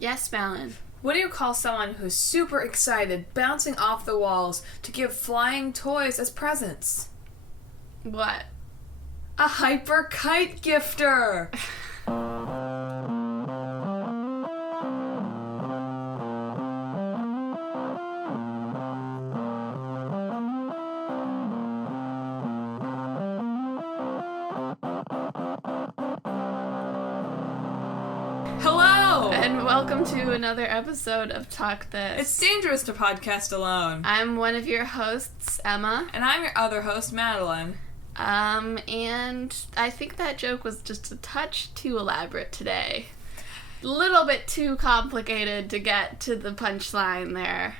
Yes, Madelyn. What do you call someone who's super excited, bouncing off the walls to give flying toys as presents? What? A hyper kite gifter! Hello! And welcome to another episode of Talk This. It's dangerous to podcast alone. I'm one of your hosts, Emma. And I'm your other host, Madelyn. And I think that joke was just a touch too elaborate today. A little bit too complicated to get to the punchline there.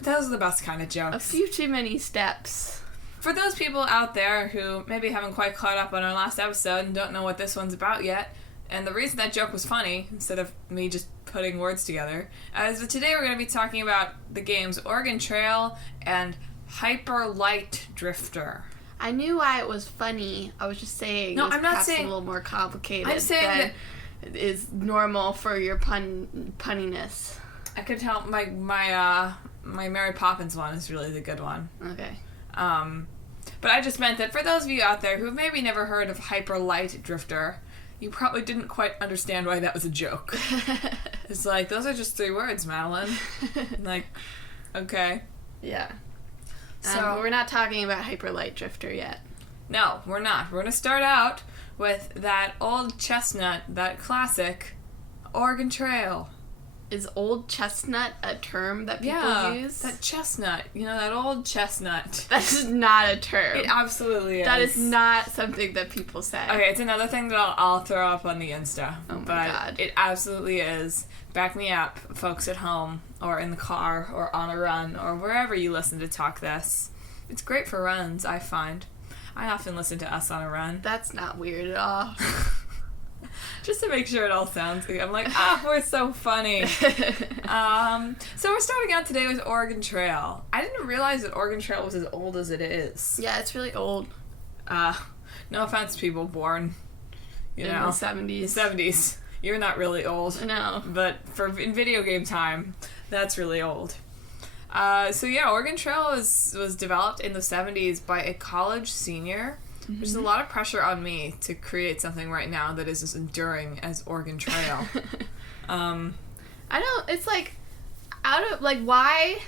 Those are the best kind of A jokes. few too many steps. For those people out there who maybe haven't quite caught up on our last episode and don't know what this one's about yet, and the reason that joke was funny, instead of me just putting words together, is that today we're going to be talking about the games Oregon Trail and Hyper Light Drifter. I knew why it was funny. I was just saying No, it was I'm not perhaps saying- a little more complicated I'm saying than is normal for your punniness. I could tell my Mary Poppins one is really the good one. Okay. But I just meant that for those of you out there who have maybe never heard of Hyper Light Drifter, you probably didn't quite understand why that was a joke. It's like, those are just 3 words, Madelyn. Like, okay. Yeah. So we're not talking about Hyper Light Drifter yet. No, we're not. We're going to start out with that old chestnut, that classic, Oregon Trail. Is old chestnut a term that people use? That chestnut. You know, that old chestnut. That is not a term. It absolutely is. That is not something that people say. Okay, it's another thing that I'll throw up on the Insta. Oh my but God. It absolutely is. Back me up, folks at home, or in the car, or on a run, or wherever you listen to Talk This. It's great for runs, I find. I often listen to us on a run. That's not weird at all. Just to make sure it all sounds good. I'm like, we're so funny. So we're starting out today with Oregon Trail. I didn't realize that Oregon Trail was as old as it is. Yeah, it's really old. No offense, people born, In the 70s. 70s. You're not really old. No. But in video game time, that's really old. So yeah, Oregon Trail was developed in the 70s by a college senior. Mm-hmm. There's a lot of pressure on me to create something right now that is as enduring as Oregon Trail. It's like, why?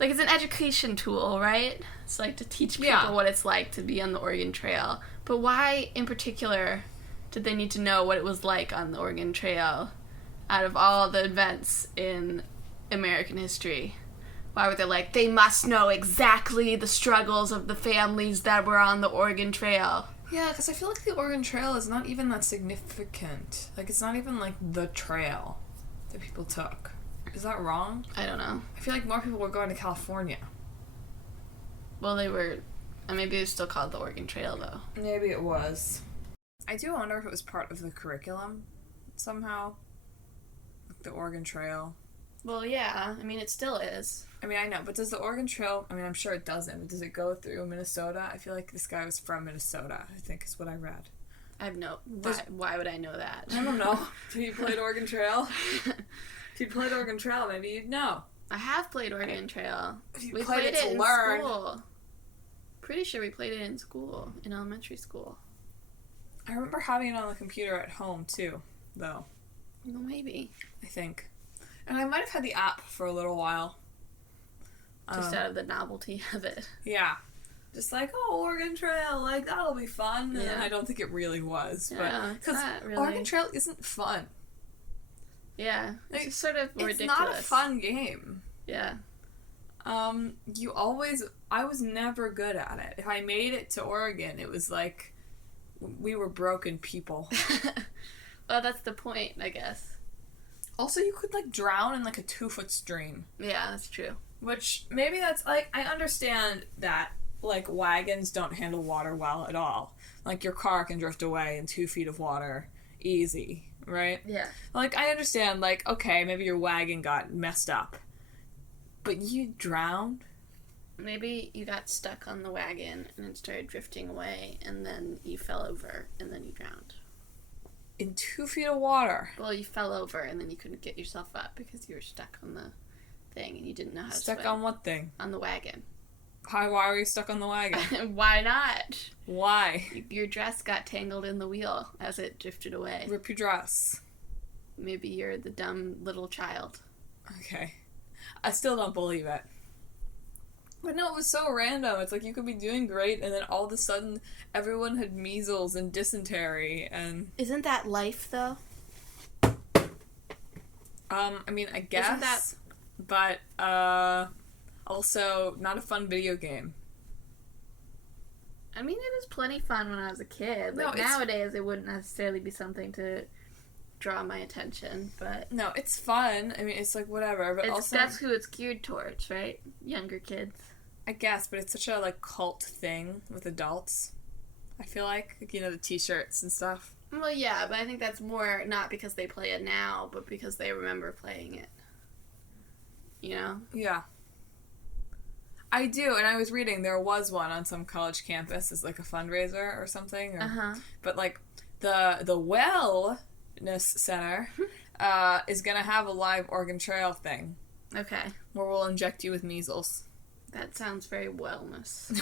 Like, it's an education tool, right? It's like to teach people what it's like to be on the Oregon Trail. But why, in particular, did they need to know what it was like on the Oregon Trail out of all the events in American history? Why were they like, they must know exactly the struggles of the families that were on the Oregon Trail? Yeah, because I feel like the Oregon Trail is not even that significant. Like, it's not even, like, the trail that people took. Is that wrong? I don't know. I feel like more people were going to California. Well, they were... maybe it was still called the Oregon Trail, though. Maybe it was. I do wonder if it was part of the curriculum somehow. Like the Oregon Trail. Well, yeah. I mean, it still is. I mean, I know, but does the Oregon Trail... I mean, I'm sure it doesn't, but does it go through Minnesota? I feel like this guy was from Minnesota, I think is what I read. I have no... Why would I know that? I don't know. Have you played Oregon Trail? If you played Oregon Trail, maybe you'd know. I have played Oregon Trail. We played it to in learn. school. Pretty sure we played it in school, in elementary school. I remember having it on the computer at home, too, though. Well, maybe. I think. And I might have had the app for a little while. Just out of the novelty of it. Yeah. Just like, oh, Oregon Trail, like, that'll be fun. And Yeah. I don't think it really was. Yeah, Because really. Oregon Trail isn't fun. Yeah. It's Like, just sort of ridiculous. It's not a fun game. Yeah. I was never good at it. If I made it to Oregon, it was like, we were broken people. Well, that's the point, I guess. Also, you could, like, drown in, like, a 2-foot stream. Yeah, that's true. Which, maybe that's, like, I understand that, like, wagons don't handle water well at all. Like, your car can drift away in 2 feet of water easy, right? Yeah. Like, I understand, like, okay, maybe your wagon got messed up. But you drowned? Maybe you got stuck on the wagon and it started drifting away, and then you fell over, and then you drowned. In 2 feet of water. Well, you fell over and then you couldn't get yourself up because you were stuck on the thing and you didn't know how to swim. Stuck on what thing? On the wagon. Why were you stuck on the wagon? Why not? Why? Your dress got tangled in the wheel as it drifted away. Rip your dress. Maybe you're the dumb little child. Okay. I still don't believe it. But no, it was so random. It's like you could be doing great and then all of a sudden everyone had measles and dysentery and... Isn't that life, though? I mean, I guess. Isn't that... But, also, not a fun video game. I mean, it was plenty fun when I was a kid. Like, nowadays it wouldn't necessarily be something to draw my attention, but... No, it's fun. I mean, it's like, whatever, but also... That's who it's geared towards, right? Younger kids. I guess, but it's such a, like, cult thing with adults. I feel like, you know, the t-shirts and stuff. Well, yeah, but I think that's more not because they play it now, but because they remember playing it. You know? Yeah. I do, and I was reading there was one on some college campus as, like, a fundraiser or something. Or, but, like, the Wellness Center is going to have a live Oregon Trail thing. Okay. Where we'll inject you with measles. That sounds very wellness.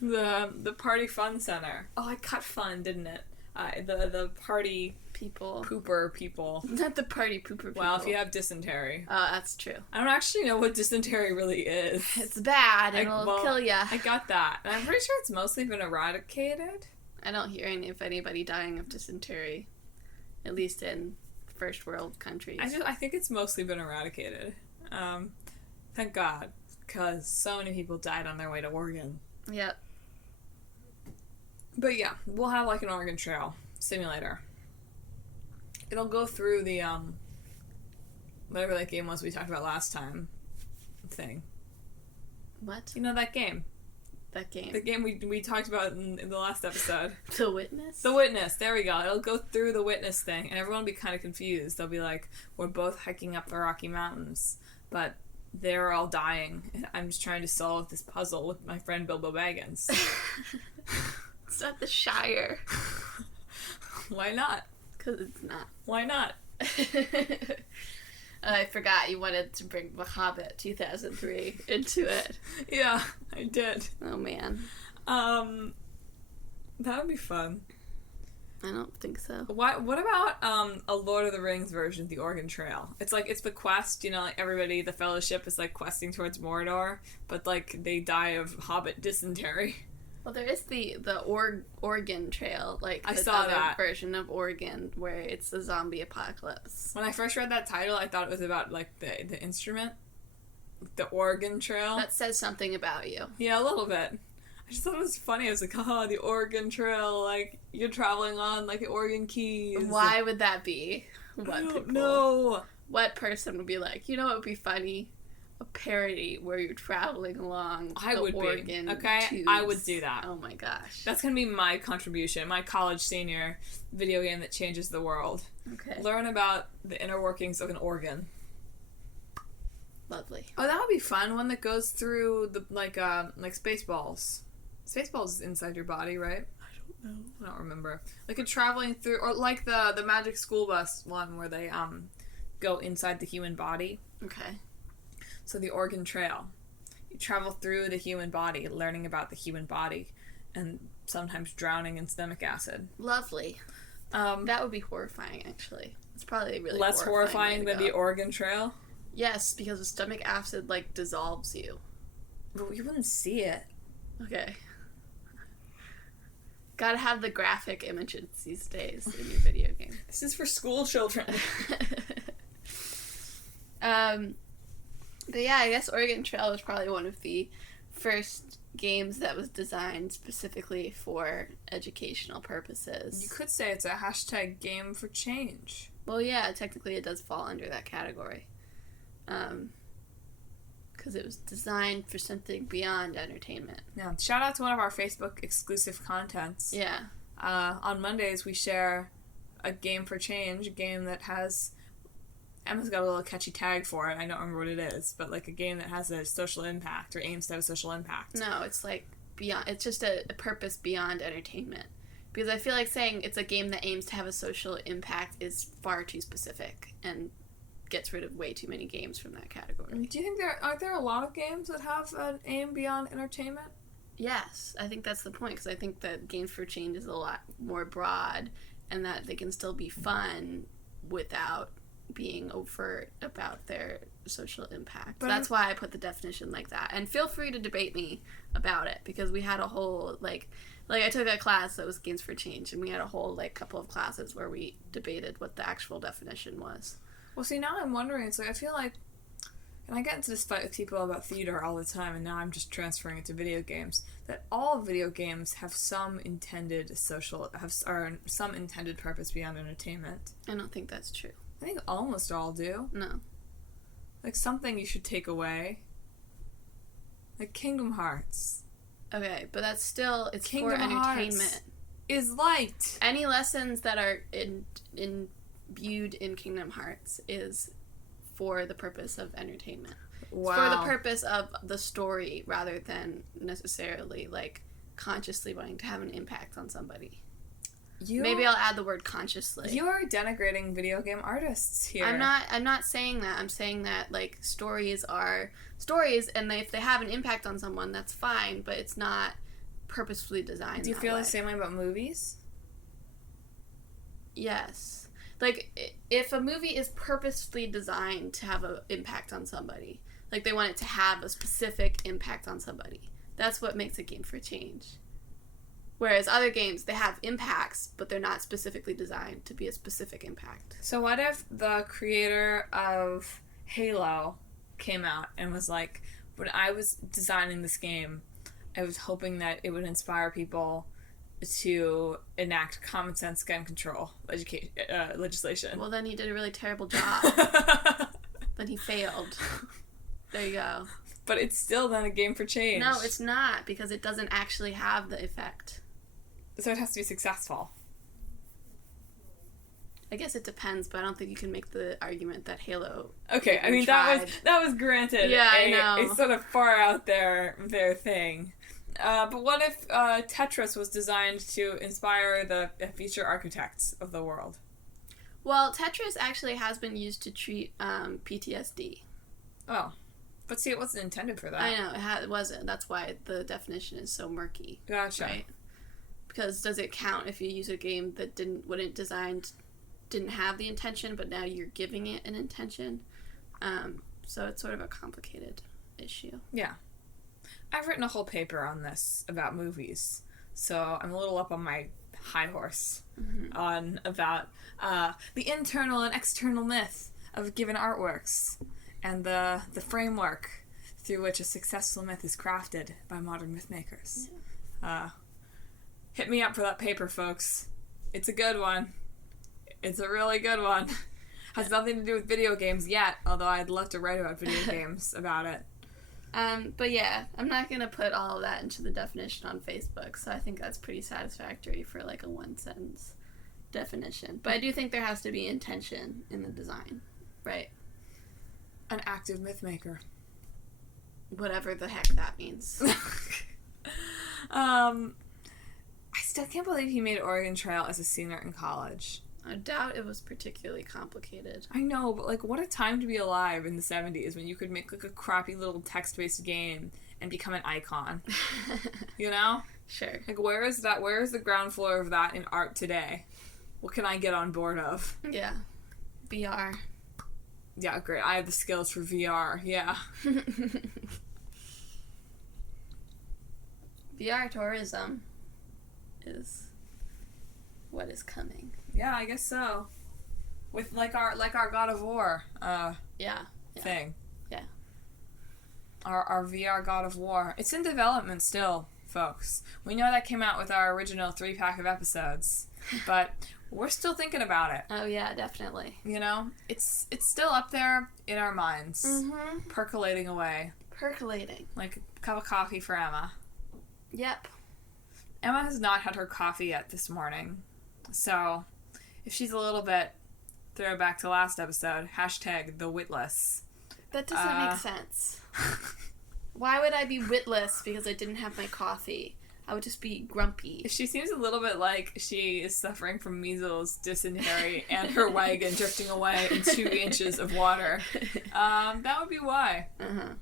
The Party Fun Center. Oh, I cut fun, didn't it? The party pooper people. Not the party pooper people. Well, if you have dysentery. Oh, that's true. I don't actually know what dysentery really is. It's bad and it'll kill ya. I got that. And I'm pretty sure it's mostly been eradicated. I don't hear of anybody dying of dysentery. At least in first world countries. I think it's mostly been eradicated. Thank God. Because so many people died on their way to Oregon. Yep. But yeah, we'll have like an Oregon Trail simulator. It'll go through the, whatever that game was we talked about last time thing. What? You know that game? That game? The game we talked about in the last episode. The Witness? The Witness, there we go. It'll go through the Witness thing, and everyone will be kind of confused. They'll be like, we're both hiking up the Rocky Mountains, but they're all dying, and I'm just trying to solve this puzzle with my friend Bilbo Baggins. It's not the Shire. Why not? Because it's not. Why not? I forgot you wanted to bring The Hobbit 2003 into it. Yeah, I did. Oh, man. That would be fun. I don't think so. What about a Lord of the Rings version of the Oregon Trail? It's like, it's the quest, you know, like everybody, the fellowship is like questing towards Mordor, but like they die of hobbit dysentery. Well, there is the Oregon Trail, like I the saw other that version of Oregon where it's the zombie apocalypse. When I first read that title, I thought it was about like the instrument, the Oregon Trail. That says something about you. Yeah, a little bit. I just thought it was funny. I was like, oh, the Oregon Trail, like you're traveling on like the Oregon Keys. Why would that be? I don't know. What person would be like, you know what would be funny? A parody where you're traveling along Oregon okay? tubes. I would do that. Oh my gosh. That's going to be my contribution, my college senior video game that changes the world. Okay. Learn about the inner workings of an organ. Lovely. Oh, that would be fun. One that goes through the like Spaceballs. Spaceballs is inside your body, right? I don't know. I don't remember. Like a traveling through, or like the Magic School Bus one where they go inside the human body. Okay. So the Oregon Trail. You travel through the human body, learning about the human body, and sometimes drowning in stomach acid. Lovely. That would be horrifying, actually. It's probably really less horrifying than the Oregon Trail? Yes, because the stomach acid, like, dissolves you. But you wouldn't see it. Okay. Gotta have the graphic images these days in your video game. This is for school children. But yeah, I guess Oregon Trail was probably one of the first games that was designed specifically for educational purposes. You could say it's a hashtag game for change. Well, yeah, technically it does fall under that category. Because it was designed for something beyond entertainment. Yeah, shout out to one of our Facebook exclusive contents. Yeah. On Mondays we share a game for change, a game that has... Emma's got a little catchy tag for it. I don't remember what it is, but like a game that has a social impact or aims to have a social impact. No, it's like beyond. It's just a purpose beyond entertainment. Because I feel like saying it's a game that aims to have a social impact is far too specific and gets rid of way too many games from that category. Do you think are there a lot of games that have an aim beyond entertainment? Yes, I think that's the point, because I think that Games for Change is a lot more broad and that they can still be fun without being overt about their social impact. But that's why I put the definition like that. And feel free to debate me about it, because we had a whole, like I took a class that was Games for Change, and we had a whole, couple of classes where we debated what the actual definition was. Well, see, now I'm wondering, I feel like, and I get into this fight with people about theater all the time, and now I'm just transferring it to video games, that all video games have some intended some intended purpose beyond entertainment. I don't think that's true. I think almost all do. No. Something you should take away. Kingdom Hearts. Okay, but that's still, it's Kingdom for entertainment. Hearts is light. Any lessons that are imbued in Kingdom Hearts is for the purpose of entertainment. Wow. It's for the purpose of the story rather than necessarily, consciously wanting to have an impact on somebody. Maybe I'll add the word consciously. You are denigrating video game artists here. I'm not saying that. I'm saying that, stories are stories, and if they have an impact on someone, that's fine, but it's not purposefully designed. Do you feel the same way about movies? Yes. If a movie is purposefully designed to have an impact on somebody, they want it to have a specific impact on somebody, that's what makes a game for change. Whereas other games, they have impacts, but they're not specifically designed to be a specific impact. So what if the creator of Halo came out and was like, when I was designing this game, I was hoping that it would inspire people to enact common sense gun control legislation. Well, then he did a really terrible job. Then he failed. There you go. But it's still then a game for change. No, it's not, because it doesn't actually have the effect. So it has to be successful. I guess it depends, but I don't think you can make the argument that Halo. Okay, I mean that was granted. Yeah, I know. It's sort of far out there, their thing. But what if Tetris was designed to inspire the future architects of the world? Well, Tetris actually has been used to treat PTSD. Oh. But see, it wasn't intended for that. I know, it wasn't. That's why the definition is so murky. Gotcha. Right? Because does it count if you use a game that didn't have the intention, but now you're giving it an intention? So it's sort of a complicated issue. Yeah. I've written a whole paper on this about movies, so I'm a little up on my high horse about the internal and external myth of given artworks and the framework through which a successful myth is crafted by modern myth makers. Yeah. Hit me up for that paper, folks. It's a good one. It's a really good one. Has nothing to do with video games yet, although I'd love to write about video games about it. But yeah, I'm not going to put all of that into the definition on Facebook, so I think that's pretty satisfactory for a one-sentence definition. But I do think there has to be intention in the design, right? An active myth maker. Whatever the heck that means. I still can't believe he made Oregon Trail as a senior in college. I doubt it was particularly complicated. I know, but what a time to be alive in the 70s when you could make a crappy little text-based game and become an icon. You know? Sure. Where is the ground floor of that in art today? What can I get on board of? Yeah. VR. Yeah, great. I have the skills for VR. Yeah. VR tourism is what is coming. Yeah, I guess so. With our God of War thing. Yeah. Our VR God of War. It's in development still, folks. We know that came out with our original 3-pack of episodes, but we're still thinking about it. Oh yeah, definitely. You know, it's still up there in our minds, percolating away. Percolating. Like a cup of coffee for Emma. Yep. Emma has not had her coffee yet this morning, so if she's a little bit throwback to last episode, #the witless. That doesn't make sense. Why would I be witless because I didn't have my coffee? I would just be grumpy. She seems a little bit like she is suffering from measles, dysentery, and her wagon drifting away in 2 inches of water. That would be why. Uh-huh.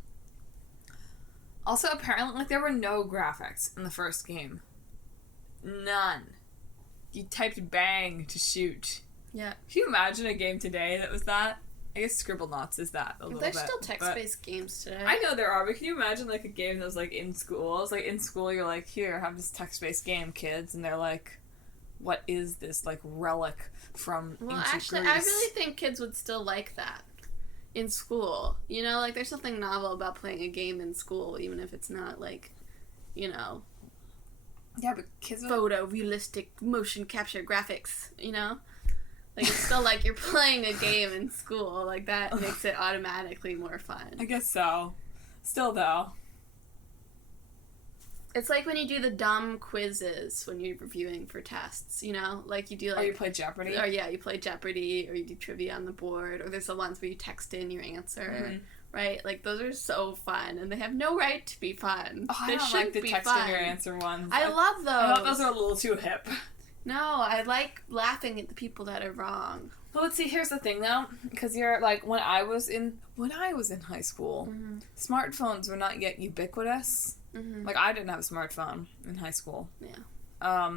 Also, apparently, like, there were no graphics in the first game. None. You typed bang to shoot. Yeah. Can you imagine a game today that was that? I guess Scribblenauts is that a little bit. There's still text-based games today. I know there are, but can you imagine, like, a game that was, like, in school? It's like, in school, you're like, here, have this text-based game, kids. And they're like, what is this, like, relic from ancient actually, Greece? I really think kids would still like that in school. You know, like, there's something novel about playing a game in school, even if it's not, like, you know... Yeah, but kids... Photorealistic motion capture graphics, you know? Like, it's still like you're playing a game in school. Like, that makes it automatically more fun. I guess so. Still, though. It's like when you do the dumb quizzes when you're reviewing for tests, you know? Like, you do, like... Or you play Jeopardy? Or, yeah, you play Jeopardy, or you do trivia on the board, or there's the ones where you text in your answer, right? Like, those are so fun, and they have no right to be fun. Oh, they I don't like the text in your answer ones. I love those. I thought those are a little too hip. No, I like laughing at the people that are wrong. Well, let's see, here's the thing, though. Because you're, like, when I was in high school, smartphones were not yet ubiquitous. Like, I didn't have a smartphone in high school. Yeah.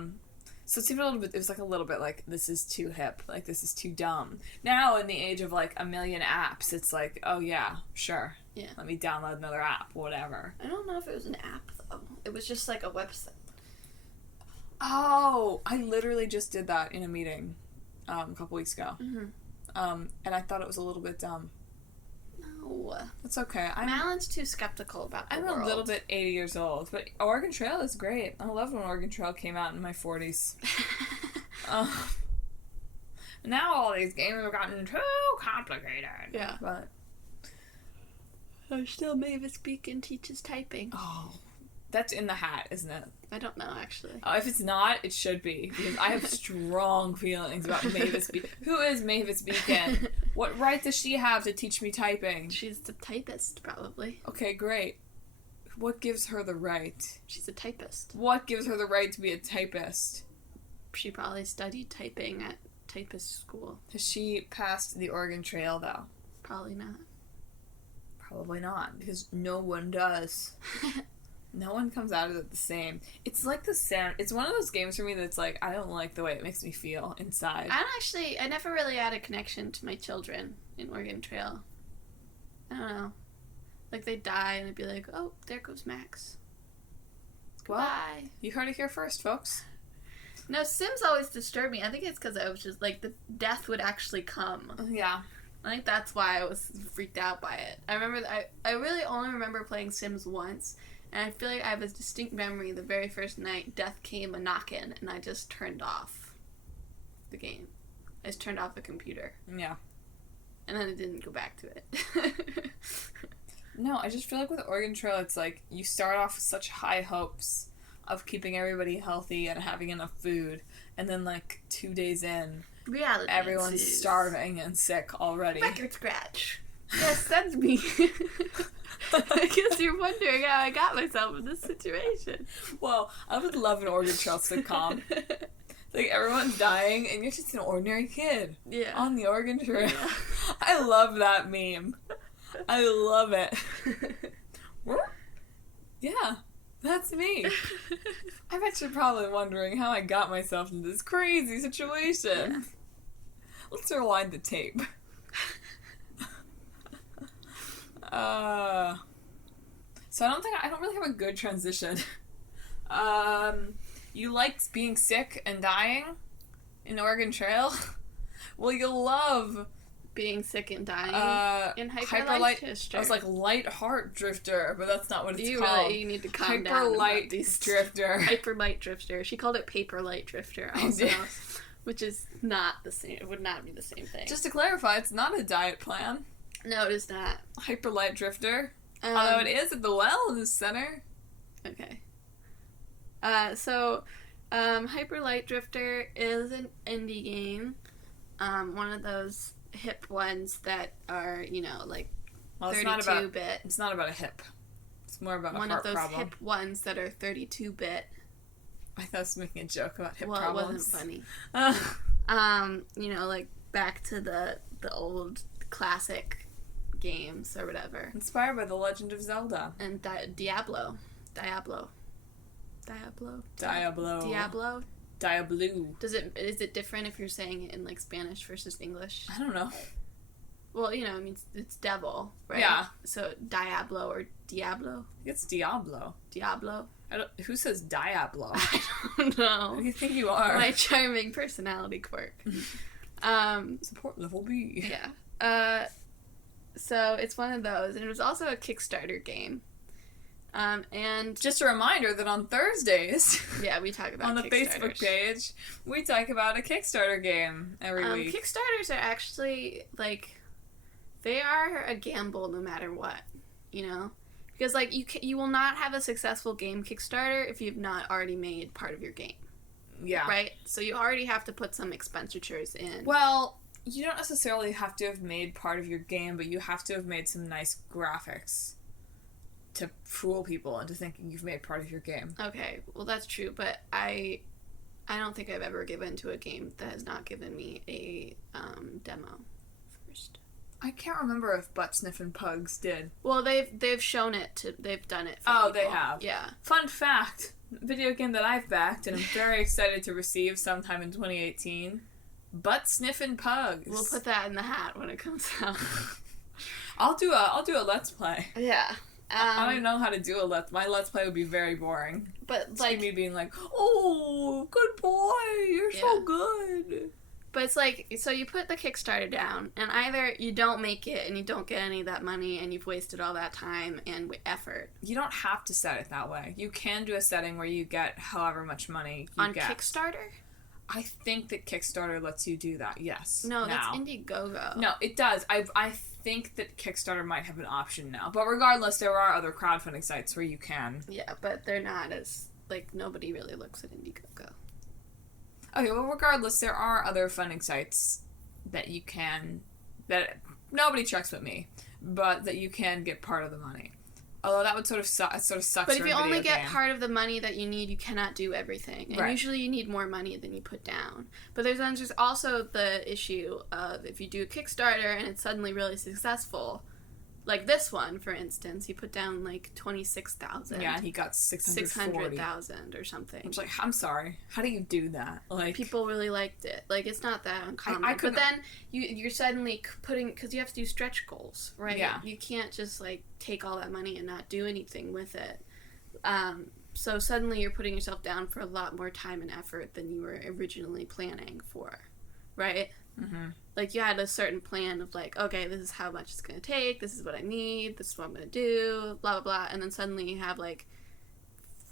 So it seemed it was, like, a little bit like, this is too hip. Like, this is too dumb. Now, in the age of, like, a million apps, it's like, oh, yeah, sure. Yeah. Let me download another app, whatever. I don't know if it was an app, though. It was just, like, a website. Oh, I literally just did that in a meeting a couple weeks ago. And I thought it was a little bit dumb. No. That's okay. Madelin's too skeptical about the world. I'm a little bit 80 years old, but Oregon Trail is great. I loved when Oregon Trail came out in my 40s. Now all these games have gotten too complicated. Yeah. But still Mavis Beacon teaches typing. Oh. That's in the hat, isn't it? I don't know, actually. Oh, if it's not, it should be. Because I have strong feelings about Mavis Beacon. Who is Mavis Beacon? What right does she have to teach me typing? She's the typist, probably. Okay, great. What gives her the right? She's a typist. What gives her the right to be a typist? She probably studied typing at typist school. Has she passed the Oregon Trail, though? Probably not. Probably not, because no one does. No one comes out of it the same. It's like the sound. It's one of those games for me that's like, I don't like the way it makes me feel inside. I never really had a connection to my children in Oregon Trail. I don't know. Like, they'd die and I'd be like, oh, there goes Max. Goodbye. Well, you heard it here first, folks. No, Sims always disturbed me. I think it's because I was just, like, the death would actually come. Yeah. I think that's why I was freaked out by it. I remember, I really only remember playing Sims once. And I feel like I have a distinct memory the very first night death came a-knockin' and I just turned off the game. I just turned off the computer. Yeah. And then I didn't go back to it. No, I just feel like with Oregon Trail, it's like you start off with such high hopes of keeping everybody healthy and having enough food. And then, like, 2 days in, reality everyone's ensues. Starving and sick already. Record scratch. Yes, that's me. I guess you're wondering how I got myself in this situation. Well, I would love an Oregon Trail sitcom. Like, everyone's dying, and you're just an ordinary kid. Yeah. On the Oregon Trail. Yeah. I love that meme. I love it. Yeah, that's me. I'm actually probably wondering how I got myself in this crazy situation. Yeah. Let's rewind the tape. So I don't really have a good transition. You like being sick and dying in Oregon Trail? Well, you'll love being sick and dying in Hyper-Light Drifter. I was like Light Heart Drifter, but that's not what it's you called. Really, you need to calm down. Hyper-Light Drifter. Hyper-Light Drifter. She called it Paper-Light Drifter also, which is not the same. It would not be the same thing. Just to clarify, it's not a diet plan. No, it is not. Hyper-Light Drifter. Although it is at the Wellness Center. Okay. Hyper-Light Drifter is an indie game. One of those hip ones that are, like, 32-bit. It's not about a hip. It's more about a heart problem. One of those hip ones that are 32-bit. I thought I was making a joke about hip well, problems. It wasn't funny. You know, like, back to the old classic games or whatever. Inspired by The Legend of Zelda. And Diablo. Diablo. Is it different if you're saying it in, like, Spanish versus English? I don't know. Well, you know, I mean, it's devil, right? Yeah. So Diablo or Diablo? It's Diablo. Diablo? Who says Diablo? I don't know. Who do you think you are? My charming personality quirk. Support level B. Yeah. So it's one of those, and it was also a Kickstarter game. And just a reminder that on Thursdays, yeah, we talk about on the Facebook page, we talk about a Kickstarter game every week. Kickstarters are actually, like, they are a gamble no matter what, you know? Because, like, you will not have a successful game Kickstarter if you've not already made part of your game. Yeah. Right? So you already have to put some expenditures in. Well, you don't necessarily have to have made part of your game, but you have to have made some nice graphics to fool people into thinking you've made part of your game. Okay, well, that's true, but I don't think I've ever given to a game that has not given me a demo first. I can't remember if Butt Sniffin' Pugs did. Well, they've shown it they've done it for people. They have. Yeah. Fun fact, video game that I've backed and I'm very excited to receive sometime in 2018, Butt Sniffin' Pugs. We'll put that in the hat when it comes out. I'll do a Let's Play. Yeah. I don't even know how to do my Let's Play would be very boring. But, it's like, me being like, oh, good boy, you're so good. But it's like, so you put the Kickstarter down, and either you don't make it and you don't get any of that money and you've wasted all that time and effort. You don't have to set it that way. You can do a setting where you get however much money you get. On Kickstarter? I think that Kickstarter lets you do that, yes. No, that's Indiegogo. No, it does. I think that Kickstarter might have an option now. But regardless, there are other crowdfunding sites where you can. Yeah, but they're not as, like, nobody really looks at Indiegogo. Okay, well, regardless, there are other funding sites that you can, that nobody checks but me, but that you can get part of the money. Although that would sort of sucks. But if you only get part of the money that you need, you cannot do everything. And usually you need more money than you put down. But there's also the issue of if you do a Kickstarter and it's suddenly really successful, like this one, for instance, he put down like $26,000. Yeah, and he got $600,000 or something. I was like, I'm sorry, how do you do that? Like, people really liked it. Like, it's not that uncommon. But then you're suddenly putting, because you have to do stretch goals, right? Yeah. You can't just like take all that money and not do anything with it. So suddenly you're putting yourself down for a lot more time and effort than you were originally planning for, right? Mm-hmm. Like, you had a certain plan of, like, okay, this is how much it's going to take, this is what I need, this is what I'm going to do, blah, blah, blah, and then suddenly you have, like,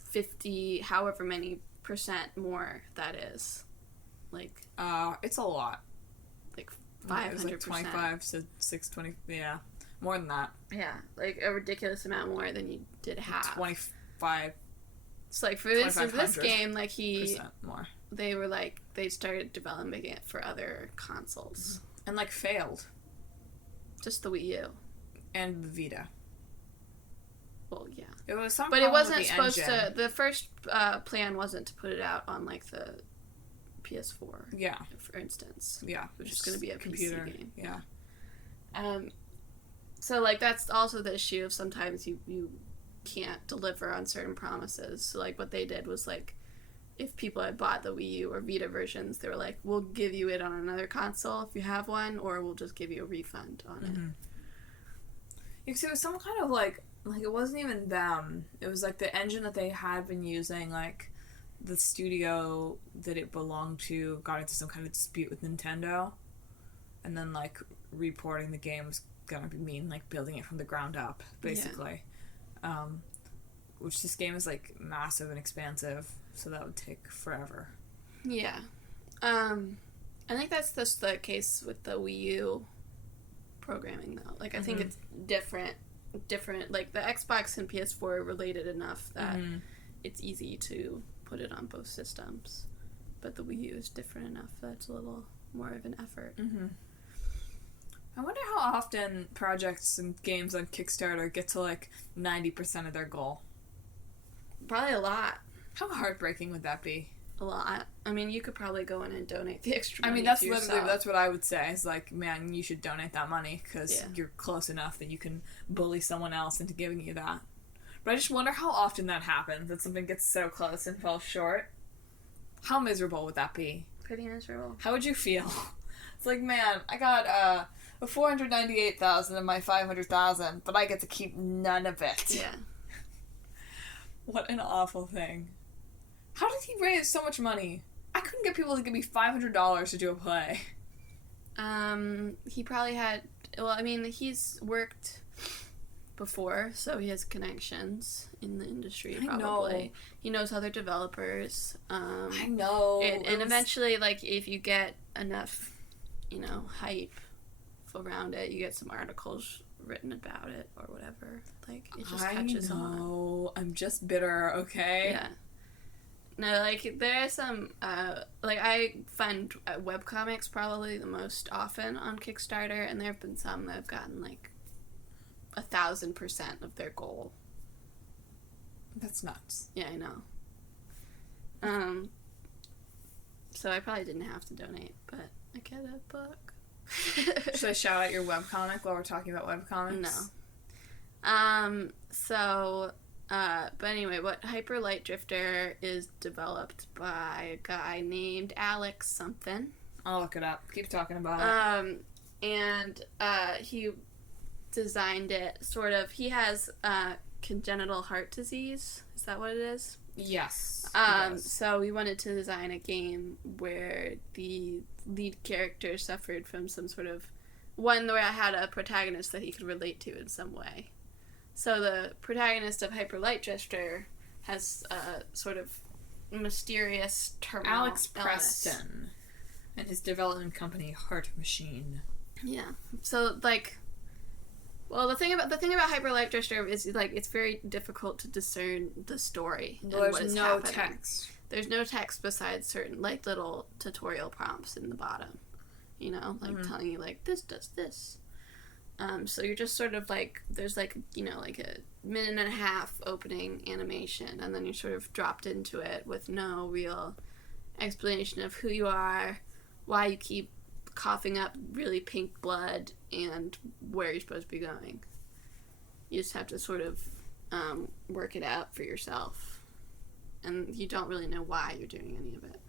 50, however many % more that is. Like... it's a lot. Like, 500%. It was like 25 to 620, yeah. More than that. Yeah, like, a ridiculous amount more than you did half. 25. So, like, for this game, like, more. They were, like, they started developing it for other consoles. And, like, failed. Just the Wii U. And the Vita. Well, yeah. It was some But it wasn't with the supposed engine. to... The first plan wasn't to put it out on, like, the PS4. Yeah. For instance. Yeah. Which is going to be a computer PC game. Yeah. So, like, that's also the issue of sometimes you can't deliver on certain promises. So, like, what they did was, like, if people had bought the Wii U or Vita versions, they were like, we'll give you it on another console if you have one, or we'll just give you a refund on it. Yeah, because it was some kind of, like, it wasn't even them. It was, like, the engine that they had been using, like, the studio that it belonged to got into some kind of dispute with Nintendo, and then, like, reporting the game was gonna mean, like, building it from the ground up, basically. Yeah. Which this game is, like, massive and expansive, so that would take forever. Yeah. I think that's just the case with the Wii U programming, though. Like, I think it's different. Like, the Xbox and PS4 are related enough that it's easy to put it on both systems. But the Wii U is different enough that it's a little more of an effort. Mm-hmm. I wonder how often projects and games on Kickstarter get to, like, 90% of their goal. Probably a lot. How heartbreaking would that be? A lot. I mean, you could probably go in and donate the extra money. I mean, that's what I would say. Is like, man, you should donate that money because you're close enough that you can bully someone else into giving you that. But I just wonder how often that happens, that something gets so close and falls short. How miserable would that be? Pretty miserable. How would you feel? It's like, man, I got a $498,000 of my $500,000, but I get to keep none of it. Yeah. What an awful thing. How did he raise so much money? I couldn't get people to give me $500 to do a play. He probably had... Well, I mean, he's worked before, so he has connections in the industry, probably. I know. He knows other developers. I know. And eventually, like, if you get enough, hype around it, you get some articles written about it or whatever. Like, it just catches on. I know. I'm just bitter, okay? Yeah. No, like, there are some, I find webcomics probably the most often on Kickstarter, and there have been some that have gotten, like, 1,000% of their goal. That's nuts. Yeah, I know. So I probably didn't have to donate, but I get a book. Should I shout out your webcomic while we're talking about webcomics? No. But anyway, Hyper Light Drifter is developed by a guy named Alex something. I'll look it up. Keep talking about it. And he designed it sort of. He has congenital heart disease. Is that what it is? Yes. So we wanted to design a game where the lead character suffered from some sort of one where I had a protagonist that he could relate to in some way. So the protagonist of Hyper Light Drifter has a sort of mysterious terminal Alex illness. Preston and his development company Heart Machine. Yeah. So like, well, the thing about Hyper Light Drifter is like it's very difficult to discern the story. Well, and there's no text. There's no text besides certain like little tutorial prompts in the bottom. Telling you like this does this. So you're just sort of like, there's like, like a minute and a half opening animation, and then you're sort of dropped into it with no real explanation of who you are, why you keep coughing up really pink blood, and where you're supposed to be going. You just have to sort of work it out for yourself. And you don't really know why you're doing any of it.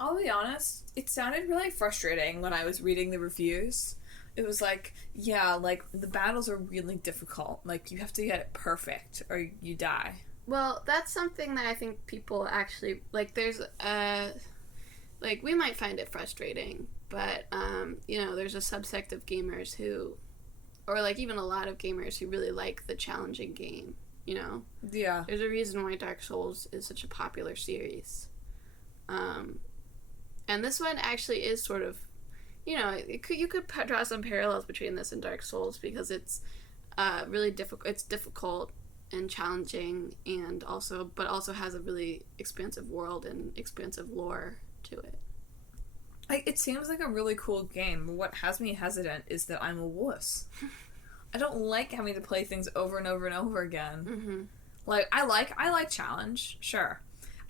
I'll be honest, it sounded really frustrating when I was reading the reviews. It was like, yeah, like, the battles are really difficult. Like, you have to get it perfect, or you die. Well, that's something that I think people actually, like, there's, like, we might find it frustrating, but, there's a subsect of gamers who, or, like, even a lot of gamers who really like the challenging game, Yeah. There's a reason why Dark Souls is such a popular series. And this one actually is sort of, you could draw some parallels between this and Dark Souls because it's really difficult. It's difficult and challenging, and also has a really expansive world and expansive lore to it. It seems like a really cool game, but what has me hesitant is that I'm a wuss. I don't like having to play things over and over and over again. Mm-hmm. Like, I like challenge, sure.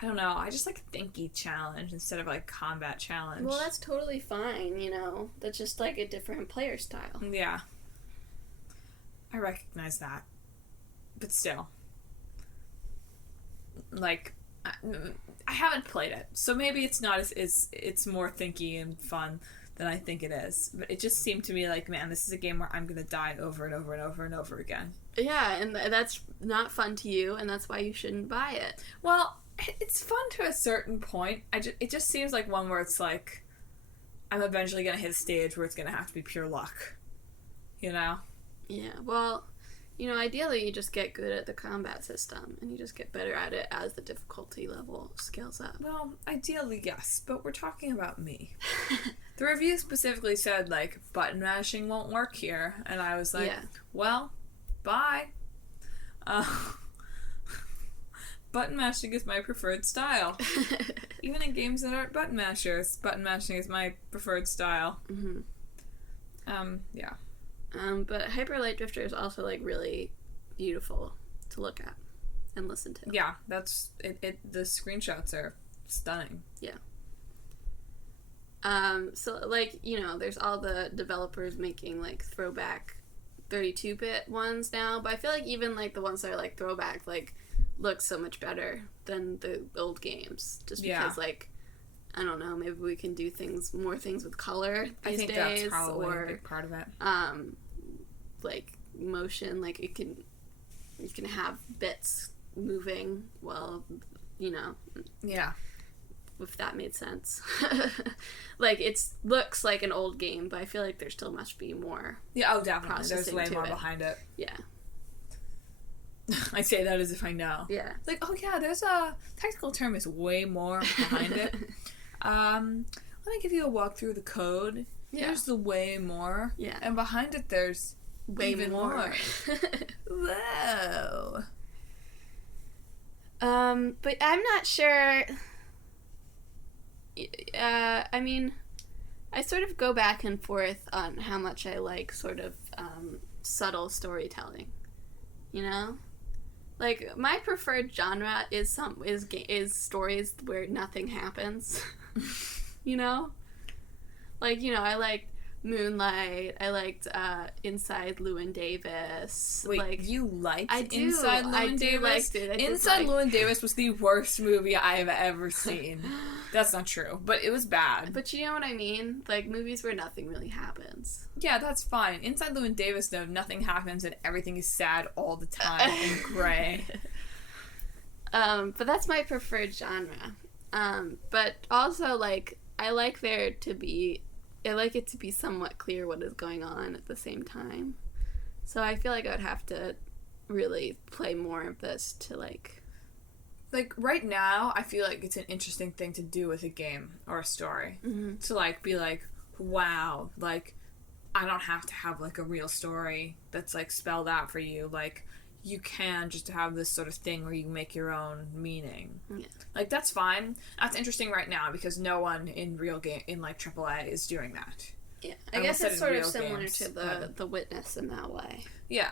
I don't know, I just like thinky challenge instead of like combat challenge. Well, that's totally fine, That's just like a different player style. Yeah. I recognize that. But still. Like, I haven't played it, so maybe it's not it's more thinky and fun than I think it is. But it just seemed to me like, man, this is a game where I'm gonna die over and over and over and over again. Yeah, and that's not fun to you, and that's why you shouldn't buy it. Well, it's fun to a certain point. It just seems like one where it's like, I'm eventually gonna hit a stage where it's gonna have to be pure luck. Yeah, well, ideally you just get good at the combat system, and you just get better at it as the difficulty level scales up. Well, ideally, yes, but we're talking about me. The review specifically said, like, button mashing won't work here, and I was like, well, bye. Button mashing is my preferred style. Even in games that aren't button mashers, button mashing is my preferred style. Mm-hmm. Yeah. But Hyper Light Drifter is also, like, really beautiful to look at. and listen to. Yeah, that's it. The screenshots are stunning. Yeah. So, like, you know, there's all the developers making, like, throwback 32-bit ones now, but I feel like even, like, the ones that are, like, throwback, like, look so much better than the old games. Just because, like, I don't know, maybe we can do more things with color these days. I think that's probably a big part of it. Like, motion, like, you can have bits moving while, you know. Yeah. If that made sense. Like, it looks like an old game, but I feel like there still must be more. Yeah, oh, definitely. There's way more behind it. Yeah. I say that as if I know. Yeah. Like, oh yeah, there's a technical term is way more behind it. Let me give you a walk through the code. Yeah. There's the way more. Yeah. And behind it there's way even more. Whoa. But I'm not sure. I mean, I sort of go back and forth on how much I like sort of subtle storytelling. You know, like my preferred genre is stories where nothing happens. You know, like, you know, I like Moonlight. I liked Inside Llewyn Davis. Wait, like, you liked I do. Inside Llewyn Davis? Liked it. Inside Llewyn Davis was the worst movie I have ever seen. That's not true, but it was bad. But you know what I mean? Like, movies where nothing really happens. Yeah, that's fine. Inside Llewyn Davis, though, nothing happens and everything is sad all the time and gray. But that's my preferred genre. But also, like, I like it to be somewhat clear what is going on at the same time. So I feel like I would have to really play more of this to, like, right now, I feel like it's an interesting thing to do with a game or a story. Mm-hmm. To, like, be like, wow, like, I don't have to have, like, a real story that's, like, spelled out for you. Like, you can just have this sort of thing where you make your own meaning. Yeah. Like, that's fine. That's interesting right now because no one in real game, in, like, AAA is doing that. Yeah. I guess it's sort of similar to the Witness in that way. Yeah.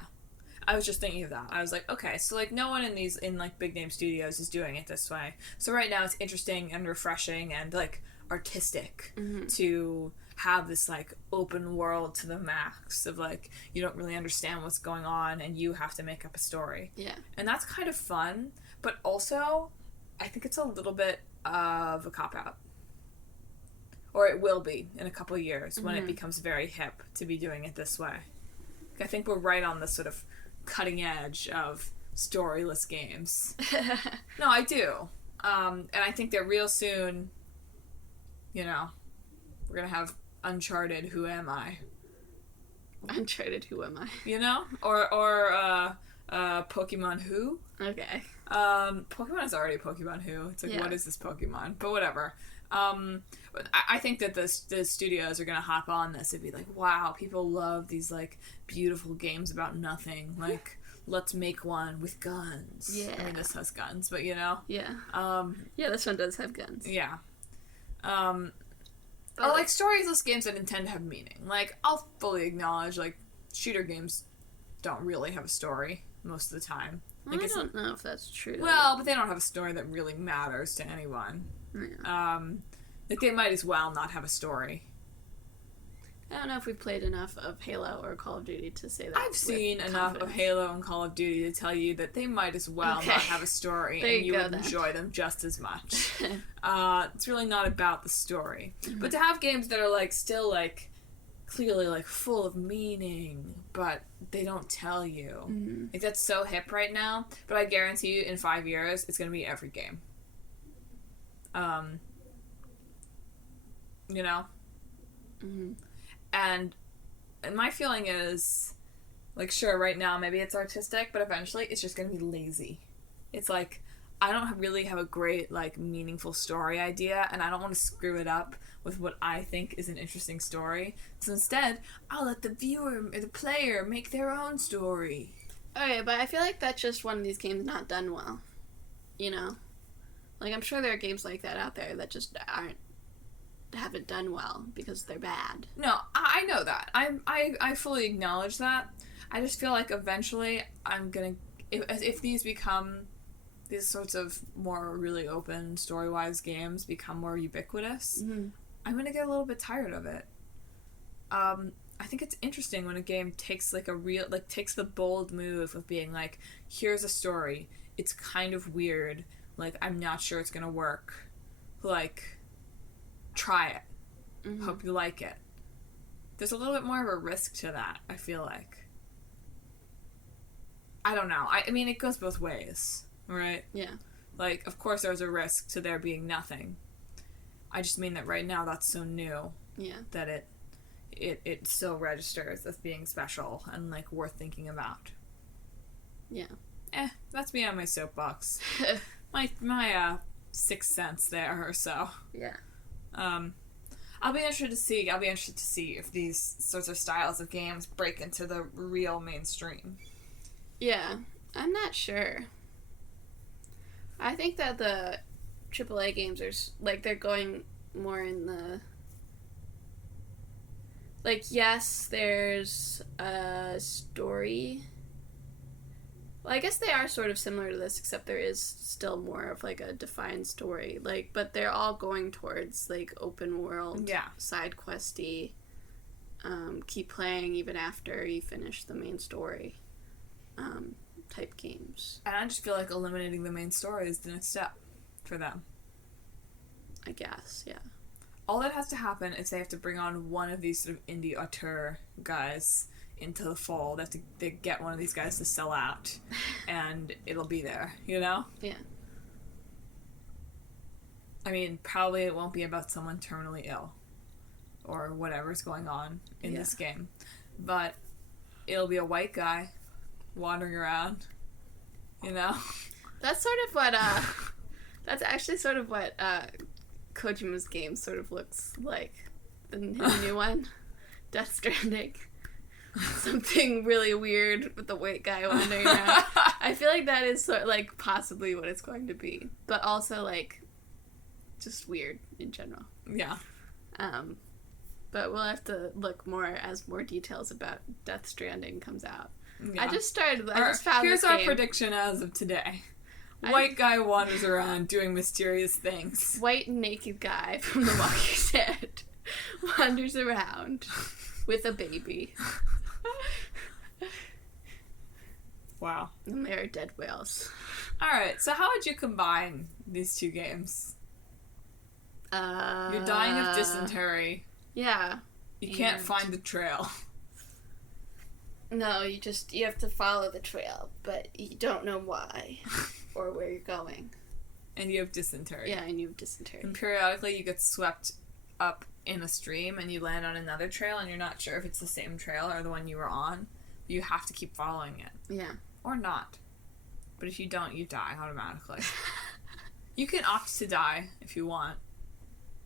I was just thinking of that. I was like, okay, so, like, no one in like, big name studios is doing it this way. So right now it's interesting and refreshing and, like, artistic to have this, like, open world to the max of, like, you don't really understand what's going on and you have to make up a story. Yeah. And that's kind of fun, but also I think it's a little bit of a cop-out. Or it will be in a couple years when it becomes very hip to be doing it this way. I think we're right on the sort of cutting edge of storyless games. No, I do. And I think that real soon, you know, we're going to have Uncharted, Who Am I? Uncharted, Who Am I? You know? Or Pokemon Who? Okay. Pokemon is already Pokemon Who. It's like, what is this Pokemon? But whatever. But I think that the studios are going to hop on this and be like, wow, people love these, like, beautiful games about nothing. Like, let's make one with guns. Yeah. I mean, this has guns, but, you know? Yeah. Yeah, this one does have guns. Yeah. Or, like, storyless games that intend to have meaning. Like, I'll fully acknowledge, like, shooter games don't really have a story most of the time. Well, I don't know if that's true. Well, but they don't have a story that really matters to anyone. Yeah. Like, they might as well not have a story. I don't know if we played enough of Halo or Call of Duty to say that. I've seen enough of Halo and Call of Duty to tell you that they might as well not have a story and you would enjoy them just as much. It's really not about the story. But to have games that are, like, still, like, clearly, like, full of meaning, but they don't tell you. Like, that's so hip right now, but I guarantee you in 5 years it's going to be every game. You know? And my feeling is, like, sure, right now maybe it's artistic, but eventually it's just going to be lazy. It's like, I don't really have a great, like, meaningful story idea, and I don't want to screw it up with what I think is an interesting story. So instead, I'll let the viewer or the player make their own story. Okay, but I feel like that's just one of these games not done well. You know? Like, I'm sure there are games like that out there that just haven't done well because they're bad. No, I know that. I fully acknowledge that. I just feel like eventually I'm gonna... If these become these sorts of more really open story-wise games become more ubiquitous, I'm going to get a little bit tired of it. I think it's interesting when a game takes takes the bold move of being like, here's a story. It's kind of weird. Like, I'm not sure it's gonna work. Like, try it. Hope you like it. There's a little bit more of a risk to that, I feel like. I don't know. I mean, it goes both ways, right? Yeah. Like, of course there's a risk to there being nothing. I just mean that right now that's so new. Yeah. That it still registers as being special and, like, worth thinking about. Yeah. That's me on my soapbox. my 6 cents there or so. Yeah. I'll be interested to see if these sorts of styles of games break into the real mainstream. Yeah. I'm not sure. I think that the AAA games are, like, they're going more in the... Like, yes, there's a story. Well, I guess they are sort of similar to this, except there is still more of, like, a defined story. Like, but they're all going towards, like, open world, side questy, keep playing even after you finish the main story, type games. And I just feel like eliminating the main story is the next step for them. I guess, yeah. All that has to happen is they have to bring on one of these sort of indie auteur guys into the fold. They get one of these guys to sell out, and it'll be there, you know? Yeah. I mean, probably it won't be about someone terminally ill or whatever's going on in this game, but it'll be a white guy wandering around, you know? That's sort of what, that's actually sort of what, Kojima's game sort of looks like. The new one, Death Stranding. Something really weird with the white guy wandering around. I feel like that is sort of, like, possibly what it's going to be, but also, like, just weird in general. Yeah. But we'll have to look more as more details about Death Stranding comes out. Yeah. I just found Here's this our game. prediction as of today. White guy wanders around doing mysterious things. White naked guy from The Walking Dead wanders around with a baby. Wow. And there are dead whales. Alright, so how would you combine these two games? You're dying of dysentery. Yeah. You can't find the trail. No, you have to follow the trail, but you don't know why or where you're going. And you have dysentery. Yeah, and you have dysentery. And periodically you get swept up in a stream and you land on another trail and you're not sure if it's the same trail or the one you were on. You have to keep following it. Yeah. Or not. But if you don't, you die automatically. You can opt to die if you want.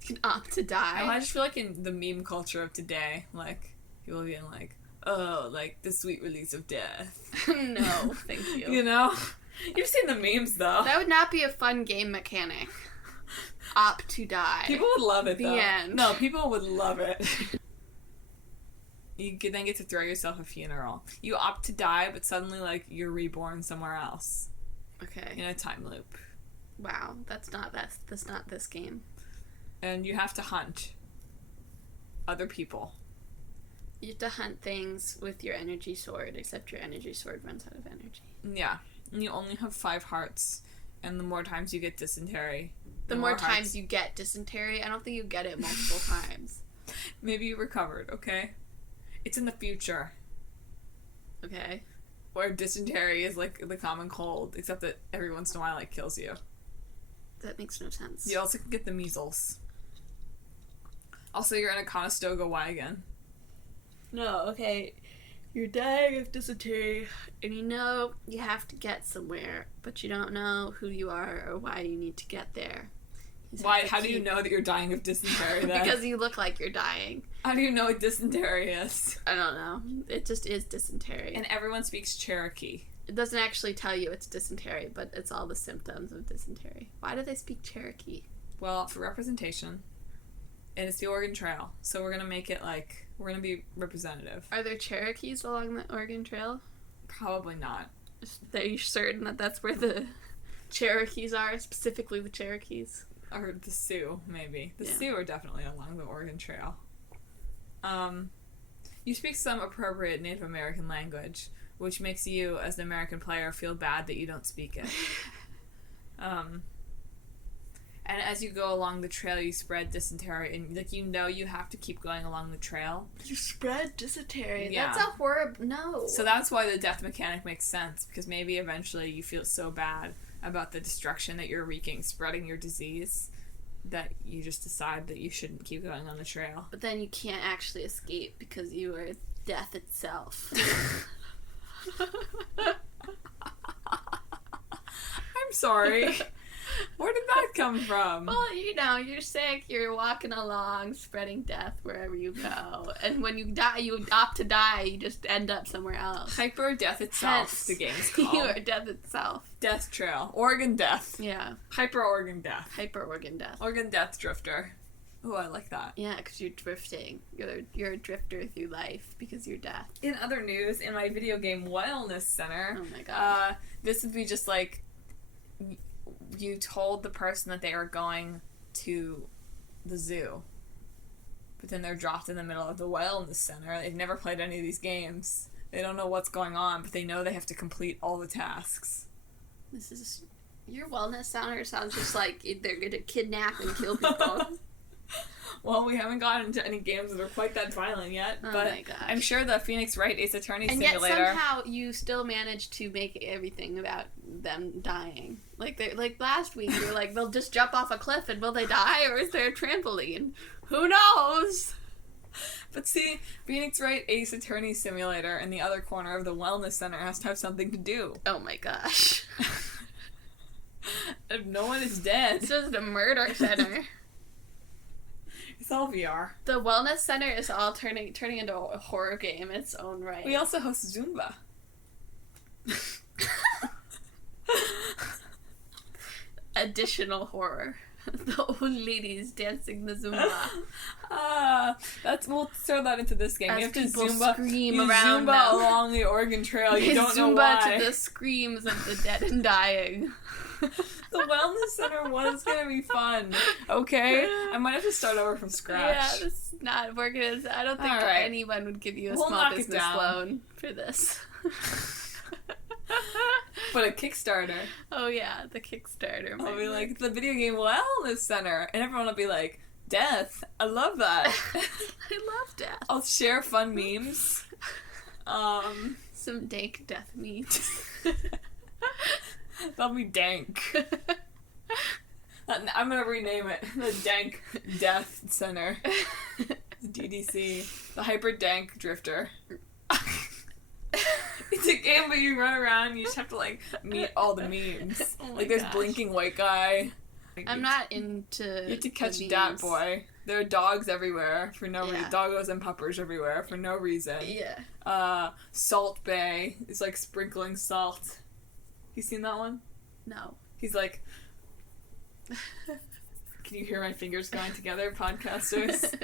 You can opt to die? I just feel like in the meme culture of today, like, people being like, oh, like, the sweet release of death. No, thank you. You know? You've seen the memes, though. That would not be a fun game mechanic. Opt to die. People would love it, though. The end. No, people would love it. You then get to throw yourself a funeral. You opt to die, but suddenly, like, you're reborn somewhere else. Okay. In a time loop. Wow, that's not this game. And you have to hunt other people. You have to hunt things with your energy sword, except your energy sword runs out of energy. Yeah. And you only have 5 hearts. And the more times you get dysentery, the more times you get dysentery, I don't think you get it multiple times. Maybe you recovered, okay? It's in the future. Okay. Where dysentery is like the common cold, except that every once in a while it kills you. That makes no sense. You also can get the measles. Also, you're in a Conestoga wagon. No, okay. You're dying of dysentery, and you know you have to get somewhere, but you don't know who you are or why you need to get there. Why? How do you know that you're dying of dysentery then? Because you look like you're dying. How do you know what dysentery is? I don't know. It just is dysentery. And everyone speaks Cherokee. It doesn't actually tell you it's dysentery, but it's all the symptoms of dysentery. Why do they speak Cherokee? Well, for representation. And it's the Oregon Trail, so we're gonna make it like, we're gonna be representative. Are there Cherokees along the Oregon Trail? Probably not. Are you certain that that's where the Cherokees are, specifically the Cherokees. Or the Sioux, maybe. The Yeah. Sioux are definitely along the Oregon Trail. You speak some appropriate Native American language, which makes you, as an American player, feel bad that you don't speak it. And as you go along the trail, you spread dysentery, and you have to keep going along the trail. You spread dysentery. Yeah. That's a horrible... No. So that's why the death mechanic makes sense, because maybe eventually you feel so bad about the destruction that you're wreaking, spreading your disease, that you just decide that you shouldn't keep going on the trail. But then you can't actually escape because you are death itself. I'm sorry. Where did that come from? Well, you're sick, you're walking along, spreading death wherever you go. And when you die, you opt to die, you just end up somewhere else. Hyper Death Itself, Hence, the game's called. You are death itself. Death Trail. Oregon Death. Yeah. Hyper Oregon Death. Hyper Oregon Death. Oregon Death Drifter. Oh, I like that. Yeah, because you're drifting. You're a drifter through life because you're death. In other news, in my video game wellness center, Oh my god. this would be just like you told the person that they are going to the zoo, but then they're dropped in the middle of the wellness center. They've never played any of these games. They don't know what's going on, but they know they have to complete all the tasks. This is... Your wellness center sounds just like they're going to kidnap and kill people. Well, we haven't gotten into any games that are quite that violent yet, Oh but my gosh. I'm sure the Phoenix Wright Ace Attorney And Simulator... yet somehow you still manage to make everything about them dying. Like last week, you were like, they'll just jump off a cliff and will they die, or is there a trampoline? Who knows? But see, Phoenix Wright Ace Attorney Simulator in the other corner of the wellness center has to have something to do. Oh my gosh. If no one is dead, It's just a murder center. it's all VR. The wellness center is all turning into a horror game in its own right. We also host Zumba. Additional horror. The old ladies dancing the Zumba. We'll throw that into this game. As you have to people Zumba, scream you around Zumba them. along the Oregon Trail. You They don't know Zumba why. to the screams of the dead and dying. The wellness center was gonna be fun. Okay, I might have to start over from scratch. Yeah, this is not working. I don't think Alright. anyone would give you a We'll small knock it business down. loan for this. But a Kickstarter. Oh yeah, the Kickstarter. I'll might be work. like, the video game wellness center. And everyone will be like, death. I love that. I love death. I'll share fun memes. Some dank death meat. That'll be dank. I'm gonna rename it the Dank Death Center. The DDC. The Hyper Dank Drifter. It's a game where you run around and you just have to like meet all the memes. Oh my like there's gosh. blinking white guy. I'm not into. You have to catch the Dat memes. Boy. There are dogs everywhere for no reason. Yeah. Doggos and puppers everywhere for no reason. Yeah. Salt Bay is like sprinkling salt. You seen that one? No. He's like, can you hear my fingers going together, podcasters?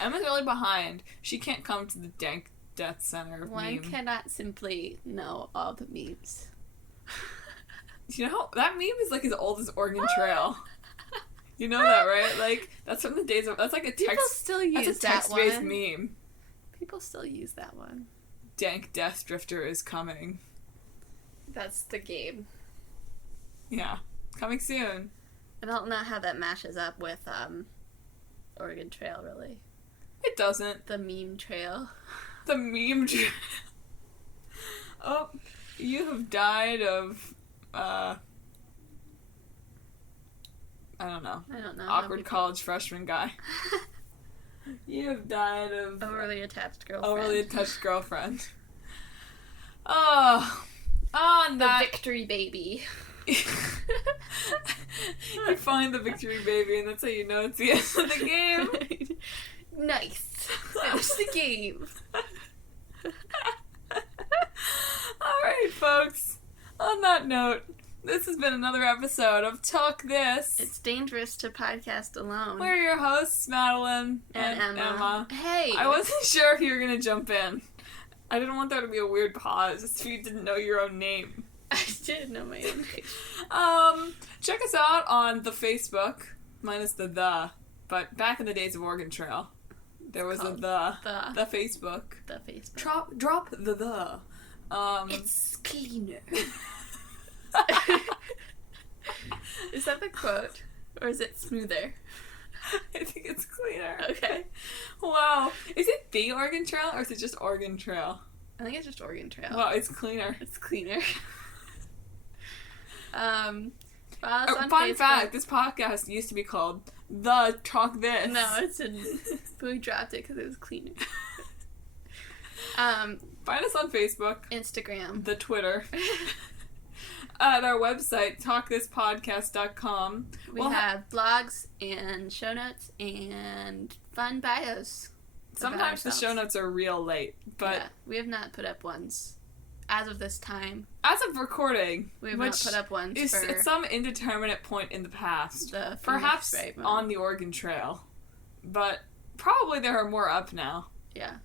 Emma's really behind. She can't come to the Dank Death Center One meme. cannot simply know all the memes. You know, that meme is like as old as Oregon Trail. You know that, right? Like, that's from the days of, that's like a People text, still use that's a that text-based one. meme. People still use that one. Dank Death Drifter is coming. That's the game. Yeah. Coming soon. I don't know how that matches up with Oregon Trail, really. It doesn't. The meme trail. The meme trail. Oh, you have died of, I don't know. I don't know. Awkward college freshman guy. You have died of Overly attached girlfriend. overly attached girlfriend. Oh, on The that. victory baby. You find the victory baby, and that's how you know it's the end of the game. Nice. Finish the game. Alright, folks. On that note, this has been another episode of Talk This. It's dangerous to podcast alone. We're your hosts, Madelyn and and Emma. Hey. I wasn't sure if you were going to jump in. I didn't want there to be a weird pause if you didn't know your own name. I didn't know my own name. Check us out on the Facebook, minus the, but back in the days of Oregon Trail, there was a the Facebook. The Facebook. Drop the. It's cleaner. Is that the quote? Or is it smoother? I think it's cleaner. Okay. Wow. Is it the Oregon Trail or is it just Oregon Trail? I think it's just Oregon Trail. Wow, it's cleaner. It's cleaner. Fun Facebook. Fact, this podcast used to be called The Talk This. No, but we dropped it because it was cleaner. Find us on Facebook. Instagram. The Twitter. At our website, talkthispodcast.com. We have blogs and show notes and fun bios. Sometimes the show notes are real late, but... Yeah, we have not put up ones. As of this time. As of recording. We have not put up ones at some indeterminate point in the past. Perhaps on the Oregon Trail. But probably there are more up now. Yeah.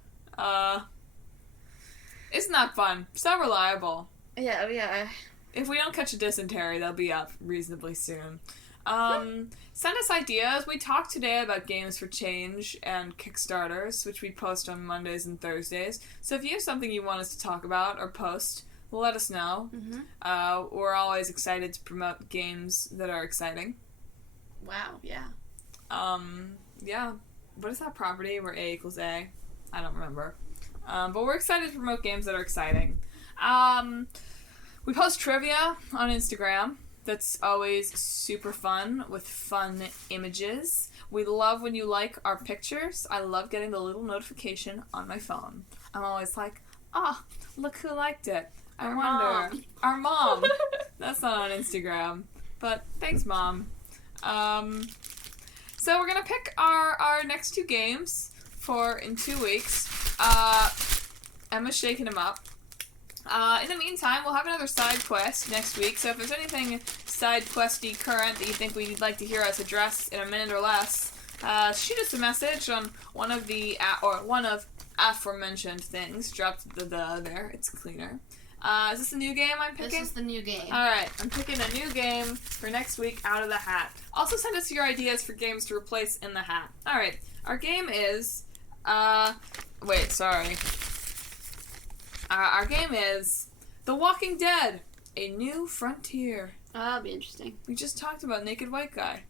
It's not fun. It's not reliable. Yeah. If we don't catch a dysentery, they'll be up reasonably soon. Send us ideas. We talked today about Games for Change and Kickstarters, which we post on Mondays and Thursdays. So if you have something you want us to talk about or post, let us know. Mm-hmm. We're always excited to promote games that are exciting. Wow, yeah. Yeah. What is that property where A equals A? I don't remember. But we're excited to promote games that are exciting. We post trivia on Instagram. That's always super fun with fun images. We love when you like our pictures. I love getting the little notification on my phone. I'm always like, look who liked it. Mom. Our mom. That's not on Instagram. But thanks, Mom. So we're going to pick our next two games in 2 weeks. Emma's shaking them up. In the meantime, we'll have another side quest next week, so if there's anything side questy current that you think we'd like to hear us address in a minute or less, shoot us a message on one of aforementioned things. Drop the there, it's cleaner. Is this a new game I'm picking? This is the new game. Alright, I'm picking a new game for next week out of the hat. Also send us your ideas for games to replace in the hat. Alright, our game is, our game is The Walking Dead, A New Frontier. Oh, that'll be interesting. We just talked about Naked White Guy.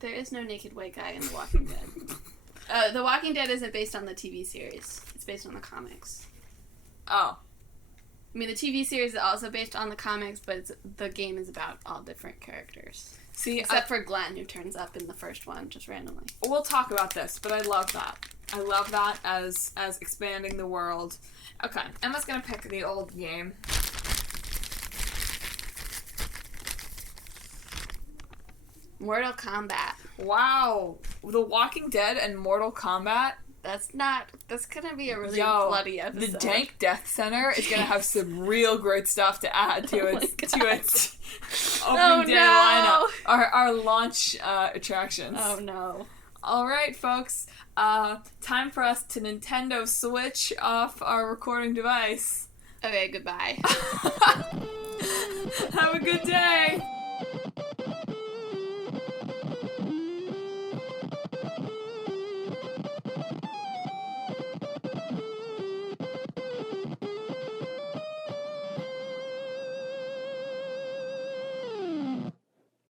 There is no naked white guy in The Walking Dead. The Walking Dead isn't based on the TV series. It's based on the comics. Oh. I mean, the TV series is also based on the comics, but the game is about all different characters. Except for Glenn, who turns up in the first one, just randomly. We'll talk about this, but I love that. I love that as expanding the world. Okay, Emma's gonna pick the old game. Mortal Kombat. Wow. The Walking Dead and Mortal Kombat? That's gonna be a really bloody episode. The Dank Death Center is gonna have some real great stuff to add to its opening day lineup. Our launch attractions. Oh no. Alright, folks. Time for us to Nintendo Switch off our recording device. Okay, goodbye. Have a good day.